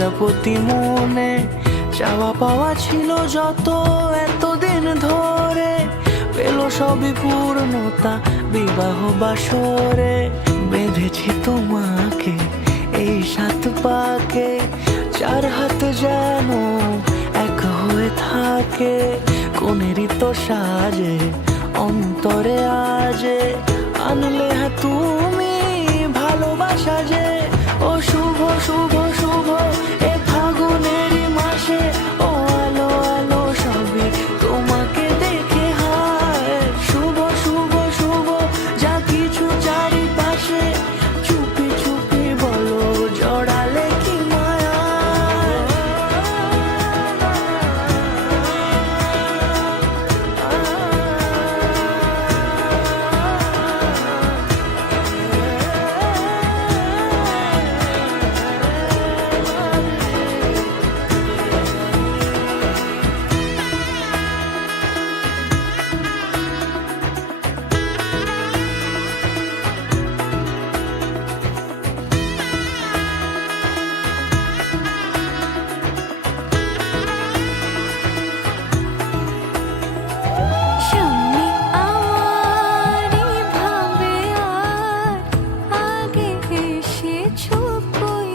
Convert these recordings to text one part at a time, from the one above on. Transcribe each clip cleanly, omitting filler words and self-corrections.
প্রজাপতি মনে চাওয়া পাওয়া ছিল যত এতদিন ধরে, পেল সবই পূর্ণতা বিবাহ বাসরে। বেঁধেছি তোমাকে এই সাত পাকে, চার হাত যেন এক হয়ে থাকে। কোনেরই তো সাজে অন্তরে আজে, আনলে হ্যাঁ তুমি ভালোবাসা যে। ও শুভ শুভ শুভ এ ফাগুনেরই মাসে, ও আলো আলো সবই তোমাকে দেখে হায়। শুভ শুভ শুভ যা কিছু চারিপাশে, চুপি চুপি বলো জড়ালে কি মায়া। সামনে আমারই ভাবে আর আগে এসেছো কই,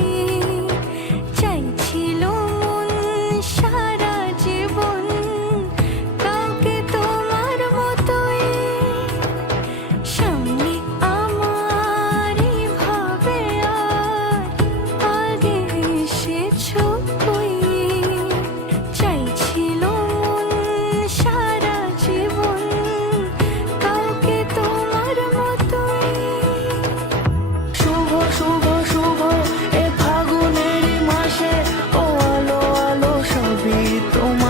চাইছিল মন সারা জীবন কাউকে তোমার মতোই। সামনে আমারই ভাবে আর আগে এসেছো কই, চাইছিল মন সারা জীবন কাউকে তোমার মতোই। শুভ শুভ শুভ এ ফাগুনেরই মাসে, ও আলো আলো সবই তোমার